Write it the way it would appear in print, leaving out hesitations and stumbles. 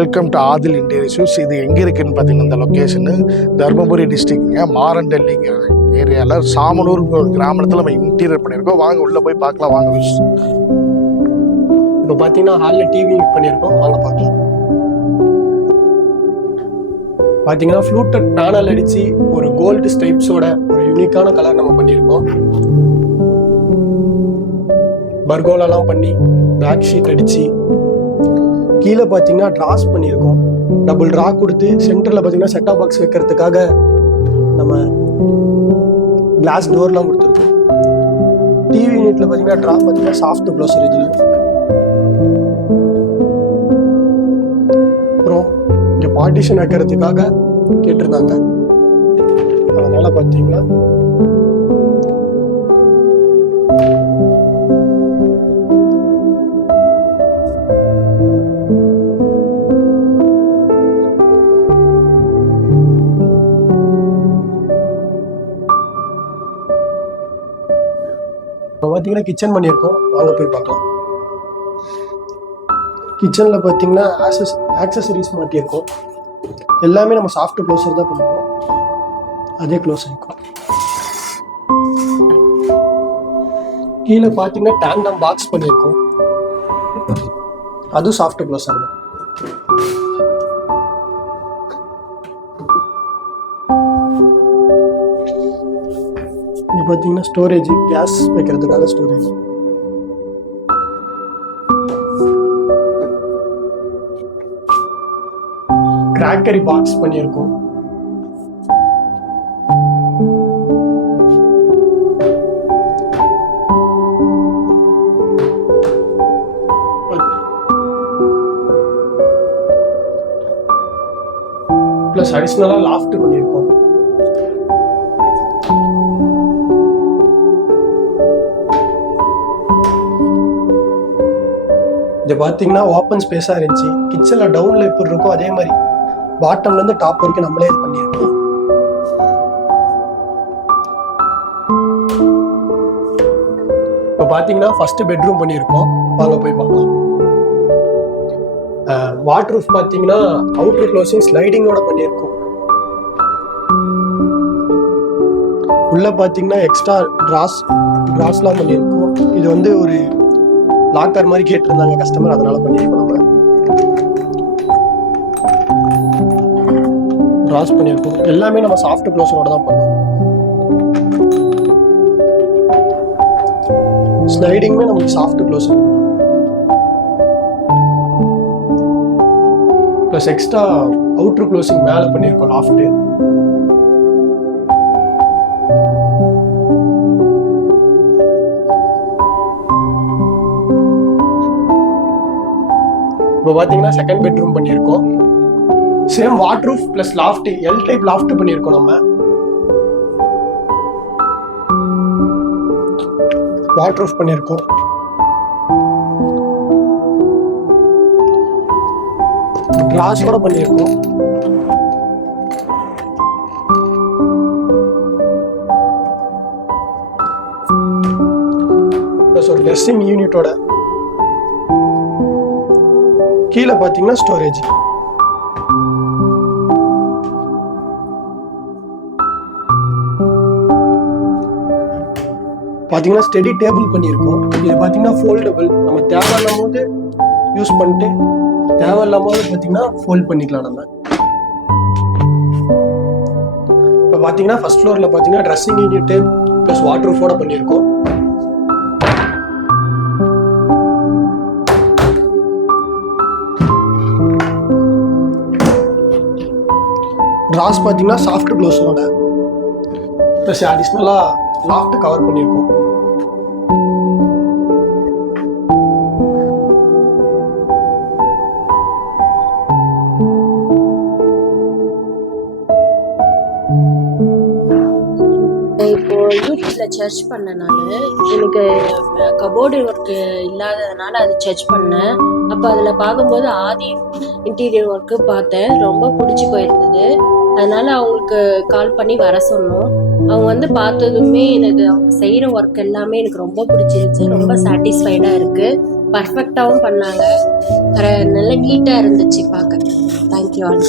Welcome to Adil interiors. இது எங்கே இருக்குதுன்னு பார்த்தீங்கன்னா, இந்த லொக்கேஷனு தருமபுரி டிஸ்ட்ரிக்ட்டுங்க, மாரண்டல்லிங்கிற ஏரியாவில் சாமனூர் ஒரு கிராமத்தில் நம்ம இன்டீரியர் பண்ணியிருக்கோம். வாங்க உள்ளே போய் பார்க்கலாம். வாங்க. இப்போ பார்த்தீங்கன்னா ஹாலில் டிவி யூஸ் பண்ணியிருக்கோம். வாங்க பார்க்கலாம். பார்த்தீங்கன்னா ஃப்ளூட்டட் பேனல் அடித்து ஒரு கோல்டு ஸ்டைப்ஸோட ஒரு யூனிக்கான கலர் நம்ம பண்ணியிருக்கோம். பர்கோலாலாம் பண்ணி பேக் ஷீட் அடித்து கீழே பார்த்தீங்கன்னா ட்ராஸ் பண்ணியிருக்கோம். டபுள் ட்ரா கொடுத்து சென்டரில் பார்த்தீங்கன்னா செட்டாப் பாக்ஸ் வைக்கிறதுக்காக நம்ம கிளாஸ் டோர்லாம் கொடுத்துருக்கோம். டிவி யூனிட்டில் பார்த்தீங்கன்னா ட்ரா பார்த்தீங்கன்னா சாஃப்ட் க்ளோசர் இதில். அப்புறம் இங்கே பார்ட்டிஷன் வைக்கிறதுக்காக கேட்டிருந்தாங்க. அதனால் பார்த்தீங்கன்னா பார்த்தீங்கன்னா கிச்சன் பண்ணியிருக்கோம். வாங்க போய் பார்க்கலாம். கிச்சனில் பார்த்தீங்கன்னா ஆக்சசரிஸ் மாட்டியிருக்கோம். எல்லாமே நம்ம சாஃப்ட் க்ளோசர் தான் பண்ணுவோம். அதே க்ளோஸ் ஆகிக்கும். கீழே பார்த்தீங்கன்னா டேண்டம் பாக்ஸ் பண்ணியிருக்கோம். அதுவும் சாஃப்ட் க்ளோசர் தான். இது பார்த்தீங்கன்னா ஸ்டோரேஜ், கேஸ் வைக்கிறதுக்காக ஸ்டோரேஜ். கிராக்கரி பாக்ஸ் பண்ணியிருக்கோம். ப்ளஸ் அடிஷ்னலாக லாஃப்ட் பண்ணியிருக்கோம். இது பார்த்தீங்கன்னா ஓப்பன் ஸ்பேஸாக இருந்துச்சு. கிச்சனில் டவுனில் எப்படி இருக்கோ அதே மாதிரி பாட்டம்லேருந்து டாப் வரைக்கும் நம்மளே இது பண்ணியிருக்கோம். இப்போ பார்த்தீங்கன்னா ஃபர்ஸ்ட் பெட்ரூம் பண்ணியிருக்கோம். வாங்க போய் பார்க்கலாம். வாட்டர் ரூஃப் பார்த்தீங்கன்னா அவுட்டர் க்ளோசிங் ஸ்லைடிங்கோட பண்ணியிருக்கோம். உள்ள பார்த்தீங்கன்னா எக்ஸ்ட்ரா ட்ராஸ்லாம் பண்ணியிருக்கோம். இது வந்து ஒரு லாக்கர் மாதிரி கேட்டிருந்தாங்க கஸ்டமர், அதனால பண்ணியிருக்கோம். நம்ம ட்ராஸ் பண்ணியிருக்கோம். எல்லாமே நம்ம சாஃப்ட் க்ளோஸரோட தான் பண்ணுவோம். ஸ்லைடிங்குமே நமக்கு soft closure plus extra outer closing மேலே பண்ணியிருக்கோம் லாஃப்ட்டு. இப்போ பார்த்தீங்கன்னா செகண்ட் பெட்ரூம் பண்ணியிருக்கோம். Same water roof plus loft, L type loft பண்ணியிருக்கோம். நம்ம வாட்டர் ரூஃப் பண்ணியிருக்கோம். ட்ராஸ் கூட பண்ணியிருக்கோம். ப்ளஸ் ஒரு ட்ரெஸ்ஸிங் யூனிட்டோட கீழே பார்த்தீங்கன்னா ஸ்டோரேஜ். பார்த்தீங்கன்னா ஸ்டடி டேபிள் பண்ணியிருக்கோம். இது பார்த்தீங்கன்னா ஃபோல்டபுள். நம்ம தேவையில்லாம போது யூஸ் பண்ணிட்டு தேவையில்லாம போது பார்த்தீங்கன்னா ஃபோல்ட் பண்ணிக்கலாம் நம்ம. இப்போ பார்த்தீங்கன்னா ஃபர்ஸ்ட் ஃப்ளோரில் பார்த்தீங்கன்னா ட்ரெஸ்ஸிங் யூனிட்டு ப்ளஸ் வாட்டர் ரூஃபோட பண்ணியிருக்கோம். ட்ராஸ் பார்த்தீங்கன்னா சாஃப்ட் க்ளோஸரோட ப்ளஸ் அடிஷ்னலாக லாஃப்ட் கவர் பண்ணியிருக்கோம். இப்போ யூடியூப்ல சர்ச் பண்ணனால எனக்கு கபோர்டு ஒர்க்கு இல்லாததுனால அது சர்ச் பண்ணேன். அப்போ அதில் பார்க்கும்போது ஆதி இன்டீரியர் ஒர்க்கு பார்த்தேன். ரொம்ப பிடிச்சி போயிருந்தது. அதனால அவங்களுக்கு கால் பண்ணி வர சொன்னோம். அவங்க வந்து பார்த்ததுமே எனக்கு அவங்க செய்கிற ஒர்க் எல்லாமே எனக்கு ரொம்ப பிடிச்சிருச்சு. ரொம்ப சாட்டிஸ்ஃபைடாக இருக்குது. பர்ஃபெக்டாகவும் பண்ணாங்க. நல்ல நீட்டா இருந்துச்சு பார்க்க. Thank you all.